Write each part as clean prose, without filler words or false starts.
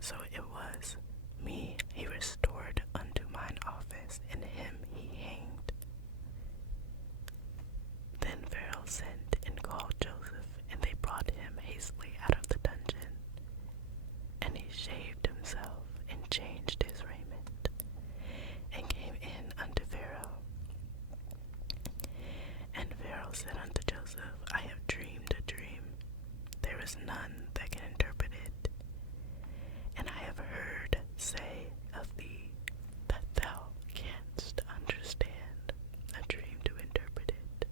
So it was me he restored unto mine office, and him he hanged. Then Pharaoh sent and called Joseph, and they brought him hastily out of the dungeon. And he shaved himself, and changed his raiment, and came in unto Pharaoh. And Pharaoh said unto Joseph, I have dreamed a dream. There is none that can interpret it. And I have heard say of thee that thou canst understand a dream to interpret it.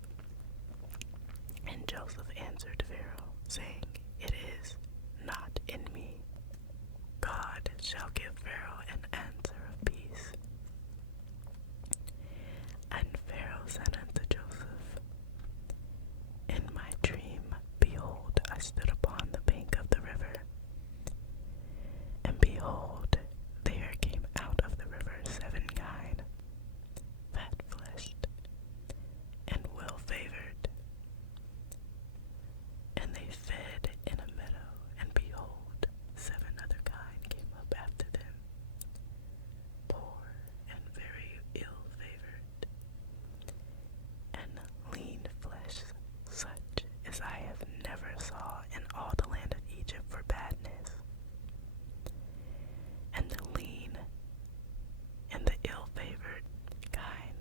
And Joseph answered Pharaoh, saying, It is not in me. God shall give Pharaoh an answer of peace. And Pharaoh said unto Joseph, In my dream, behold, I stood upon the bank of the river, and behold, there came out of the river 7 kine, fat-fleshed, and well-favored. And they fed in a meadow, and behold, 7 other kine came up after them, poor and very ill-favored, and lean flesh, such as I have never saw in all the land of Egypt for badness. And the lean and the ill-favored kine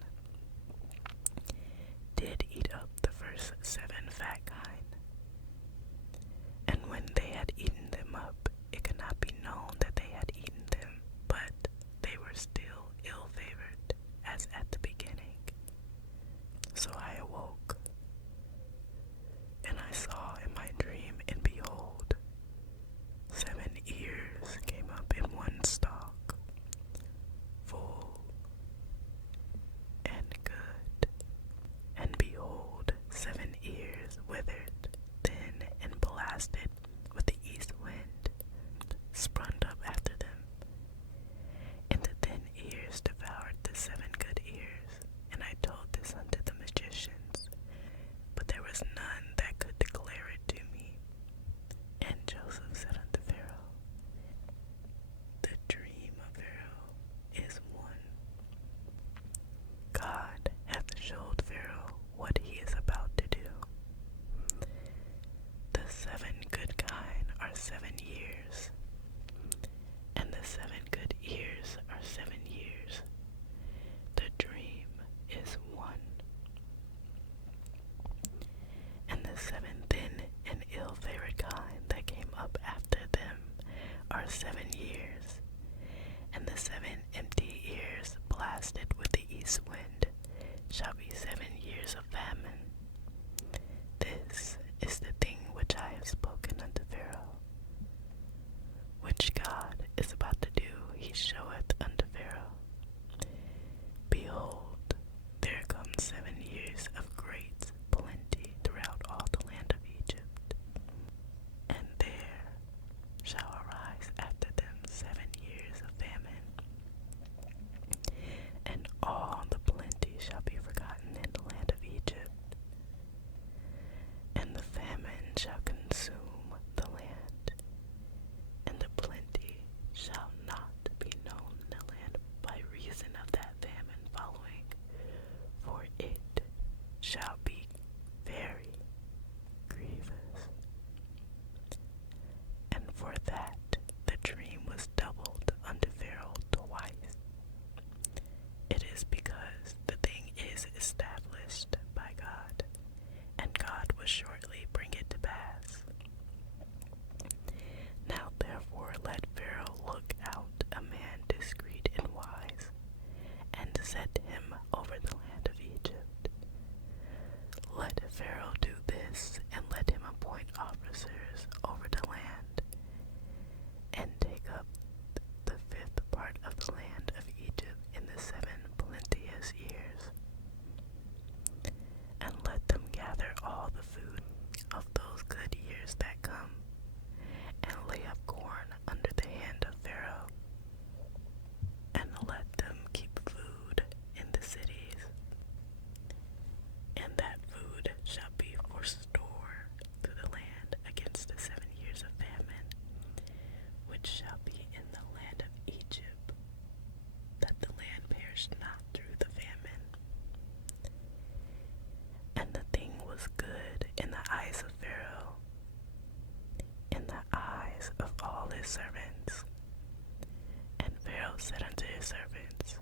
did eat up the first 7 fat kine. And when they had eaten them up, it could not be known that they had eaten them, but they were still ill-favored, as at the beginning. So I awoke, and I saw in my dream, and behold, 7 ears came up in one stalk, full and good. And behold, 7 ears withered, thin and blasted with the east wind, sprung up after them. And the thin ears devoured the 7 good ears. And I told this unto the magicians, but there was none that could declare it to me. And Joseph said unto Pharaoh, The dream of Pharaoh is one. God hath showed Pharaoh what he is about to do. The 7 good kine are 7 years, and the 7 good ears are 7 years. The dream is one. And the 7 thin and ill-favored kine that came up after them are 7 years, and the 7 empty ears blasted with the east wind shall be 7 years of famine. This is the thing which I have spoken unto Pharaoh. Which God is about to do, he showeth unto Pharaoh. Behold, there come 7 years of great plenty throughout all the land of Egypt, and there shall arise after them 7 years of famine, and all the plenty shall be forgotten in the land of Egypt. servants. And Pharaoh said unto his servants,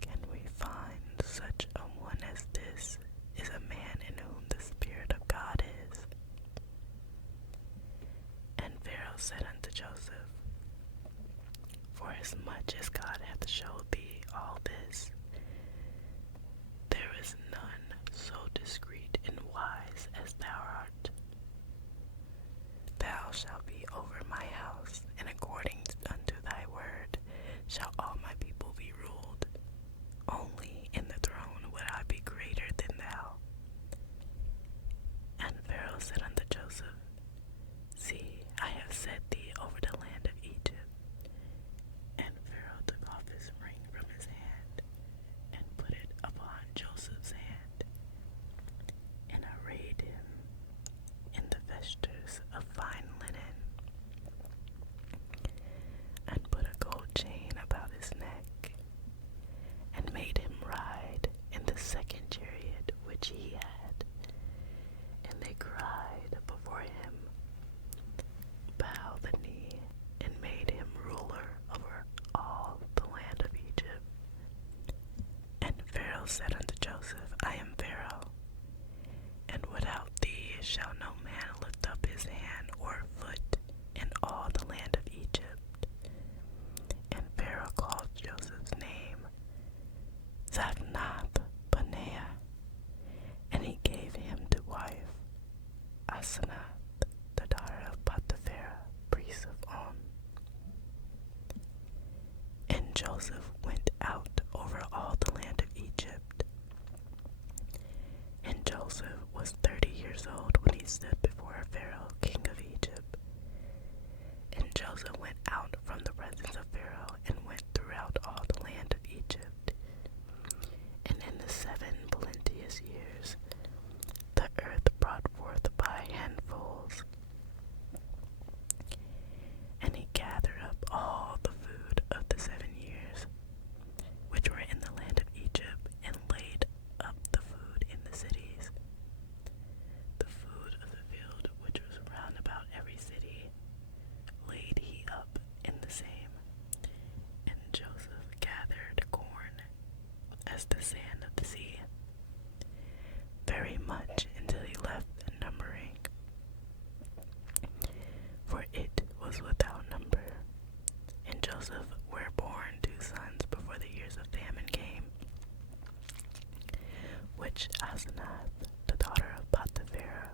Can we find such a one as this is a man in whom the Spirit of God is? And Pharaoh said unto Joseph, Forasmuch as God hath showed thee all this, there is none so discreet and wise as thou art. Thou shalt be over my house, and according unto thy word shall all my people be ruled. Only in the throne would I be greater than thou. And Pharaoh said unto Joseph, See, I have set thee over the land of Egypt. And Pharaoh took off his ring from his hand, and put it upon Joseph's hand, and arrayed him in the vestures of fine linen, and put a gold chain about his neck, and made him ride in the second chariot which he had. And they cried before him, Bow the knee, and made him ruler over all the land of Egypt. And Pharaoh said unto Joseph, I am Pharaoh, and without thee shall no man lift up his hand or foot in all the land of Egypt. And Pharaoh called Joseph's name Zaphnath-Paneah, and he gave him to wife Asenath, the daughter of Potiphar, priest of On. And Joseph went out over all the land of Egypt. And Joseph was 30 years old when he stood before Pharaoh, king of Egypt. And Joseph went out from the presence of Pharaoh, and went throughout all the land of Egypt. And in the 7 plenteous years, the earth brought forth by handfuls. And he gathered up all the food of the 7 years, which were in the land of Egypt, and laid up the food in the cities. The food of the field which was round about every city laid he up in the same. And Joseph gathered corn as the sand of the sea, very much until he left numbering, for it was without number. And Joseph were born 2 sons before the years of famine came, which Asenath, the daughter of Potiphar,